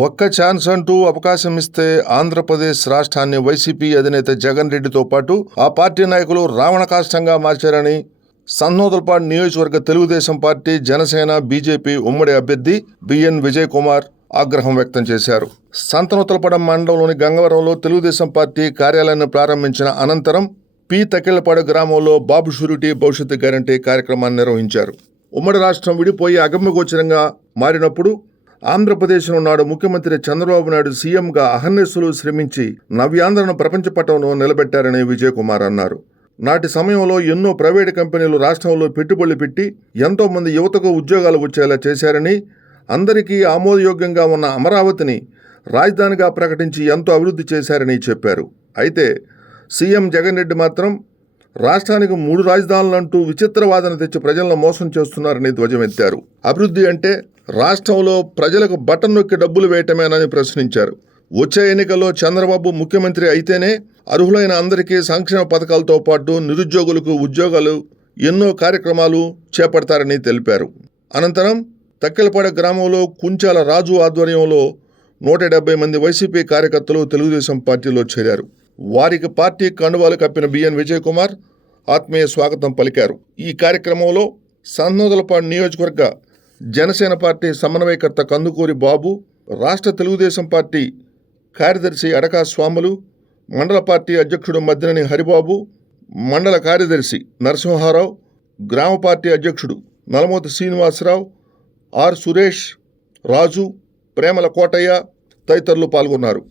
ఒక్క ఛాన్స్ అంటూ అవకాశం ఇస్తే ఆంధ్రప్రదేశ్ రాష్ట్రాన్ని వైసీపీ అధినేత జగన్ రెడ్డితో పాటు ఆ పార్టీ నాయకులు రావణ కాష్టంగా మార్చారని సన్నోదల్పాడు నియోజకవర్గ తెలుగుదేశం పార్టీ జనసేన బీజేపీ ఉమ్మడి అభ్యర్థి బిఎన్ విజయ్ కుమార్ ఆగ్రహం వ్యక్తం చేశారు. సంతనూతలపడం మండలంలోని గంగవరంలో తెలుగుదేశం పార్టీ కార్యాలయాన్ని ప్రారంభించిన అనంతరం పి. తకిళ్ళపాడు గ్రామంలో బాబు షూరిటీ భవిష్యత్తు గ్యారంటీ కార్యక్రమాన్ని నిర్వహించారు. ఉమ్మడి రాష్ట్రం విడిపోయి అగమ్యగోచరంగా మారినప్పుడు ఆంధ్రప్రదేశ్లో నాడు ముఖ్యమంత్రి చంద్రబాబు నాయుడు సీఎంగా అహర్నిశలు శ్రమించి నవ్యాంధ్రను ప్రపంచ పటంలో నిలబెట్టారని విజయకుమార్ అన్నారు. నాటి సమయంలో ఎన్నో ప్రైవేటు కంపెనీలు రాష్ట్రంలో పెట్టుబడులు పెట్టి ఎంతోమంది యువతకు ఉద్యోగాలు వచ్చేలా చేశారని అందరికీ ఆమోదయోగ్యంగా ఉన్న అమరావతిని రాజధానిగా ప్రకటించి ఎంతో అభివృద్ధి చేశారని చెప్పారు. అయితే సీఎం జగన్ రెడ్డి మాత్రం రాష్ట్రానికి మూడు రాజధానులంటూ విచిత్రవాదన తెచ్చి ప్రజలను మోసం చేస్తున్నారని ధ్వజమెత్తారు. అభివృద్ధి అంటే రాష్ట్రంలో ప్రజలకు బటన్ నొక్కి డబ్బులు వేయటమేనని ప్రశ్నించారు. వచ్చే ఎన్నికల్లో చంద్రబాబు ముఖ్యమంత్రి అయితేనే అర్హులైన అందరికీ సంక్షేమ పథకాలతో పాటు నిరుద్యోగులకు ఉద్యోగాలు ఎన్నో కార్యక్రమాలు చేపడతారని తెలిపారు. అనంతరం తక్కెలపాడ గ్రామంలో కుంచాల రాజు ఆధ్వర్యంలో నూట డెబ్బై మంది వైసీపీ కార్యకర్తలు తెలుగుదేశం పార్టీలో చేరారు. వారికి పార్టీ కండువాలు కప్పిన బిఎన్ విజయ్ కుమార్ ఆత్మీయ స్వాగతం పలికారు. ఈ కార్యక్రమంలో సన్నోదలపాడు నియోజకవర్గ జనసేన పార్టీ సమన్వయకర్త కందుకూరి బాబు రాష్ట్ర తెలుగుదేశం పార్టీ కార్యదర్శి అడకా స్వాములు మండల పార్టీ అధ్యక్షుడు మద్దినని హరిబాబు మండల కార్యదర్శి నరసింహారావు గ్రామ పార్టీ అధ్యక్షుడు నలమోతి శ్రీనివాసరావు ఆర్ సురేష్ రాజు ప్రేమల కోటయ్య తదితరులు పాల్గొన్నారు.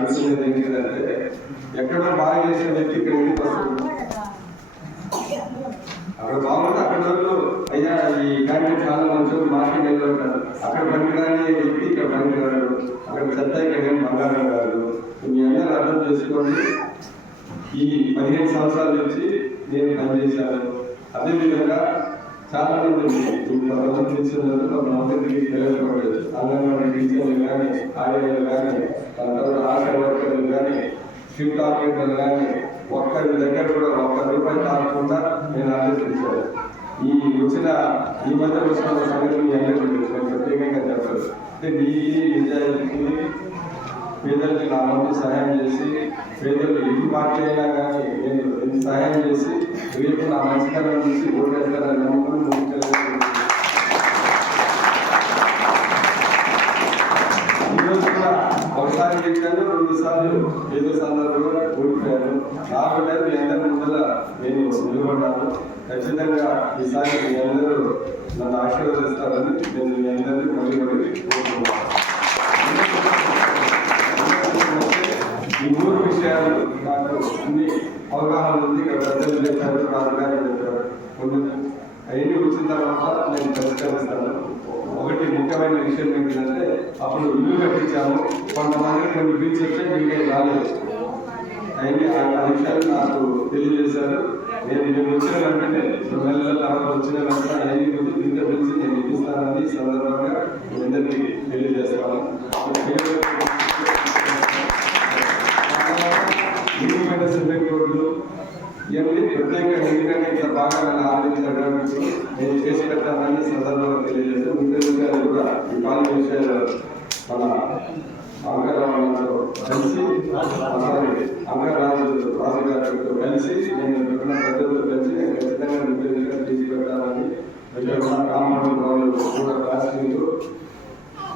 అనిపించలేదు ఎందుకంటే ఎక్కడ బాగా చేసిన వ్యక్తి ఇక్కడ ఎందుకు అక్కడ బాగుంటే అక్కడ వాళ్ళు అయ్యా ఈ క్యాండిడేట్ చాలా మంచి మార్కెట్ ఉంటారు అక్కడ పనికిరాని వ్యక్తి ఇక్కడ పనికిరాడు. అక్కడ పెద్ద ఇక్కడ ఏం బంగారం కాదు. మీ అందరూ అర్థం చేసుకోండి. ఈ పదిహేను సంవత్సరాల నుంచి నేను పనిచేశాను. అదేవిధంగా చాలా మంది కొంతమంది టీచర్లు కొంతమంది అంగన్వాడీ టీచర్లు కానీ ఆర్ఏలు కానీ తర్వాత షిఫ్ట్ ఆపరేటర్లు కానీ ఒక్కరి దగ్గర కూడా ఒక్క రూపాయి కాకుండా నేను ఆలోచించాను ఈ వచ్చిన ఈ మధ్య వచ్చిన సంగతి మీ అందరికీ తెలుసు నేను ప్రత్యేకంగా చెప్పారు అంటే నీతి నిజాయితీ పేదలకి నా వంతు సహాయం చేసి పేదలు ఎన్ని పార్టీ అయినా కానీ నేను ఎంత సహాయం చేసి రేపు నా మంచితనం చూసి ఓటేస్తారని నమ్మకం గెలిచాను రెండు సార్లు ఏదో సందర్భంలో ఓడిపోయాను. కాకుండా మీ అందరి ముందర నేను నిలబడ్డాను. ఖచ్చితంగా ఈసారి మీ అందరూ నన్ను ఆశీర్వదిస్తారని నేను మీ అందరినీ మళ్ళీ మళ్ళీ కోరుకుంటున్నాను. ఈ మూడు విషయాలు నాకు అన్ని అవగాహన ఉంది ఇక్కడ పెద్దలు చెప్పారు రాజుగారు చెప్పారు. అవన్నీ వచ్చిన తర్వాత నేను పరిష్కరిస్తాను. ఒకటి ముఖ్యమైన విషయం ఏంటంటే అప్పుడు ఇల్లు కట్టించాము. కొంతమంది కొన్ని బీచ్ వచ్చే మీకే రాలేదు. అవన్నీ ఆ విషయాలు నాకు తెలియజేశారు. నేను నేను వచ్చిన వెంటనే రెండు నెలల తర్వాత వచ్చిన వెంటనే అవన్నీ గురించి మీతో నేను ఇప్పిస్తానని సందర్భంగా అందరికీ తెలియజేస్తాను. బాగా నన్ను ఆలోచించడానికి నేను చేసి పెట్టానని సందర్భంగా ముందు ముందుగా కూడా ఈ కాలేజ్ విషయాలు మన అంకరావు కలిసి అంకరాజు రాజు గారితో కలిసి నేను పెట్టిన పెద్దలతో కలిసి నేను ఖచ్చితంగా నిర్దేశంగా తీసి పెట్టాలని రామారావు కూడా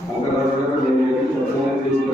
అంకరాజు గారు నేను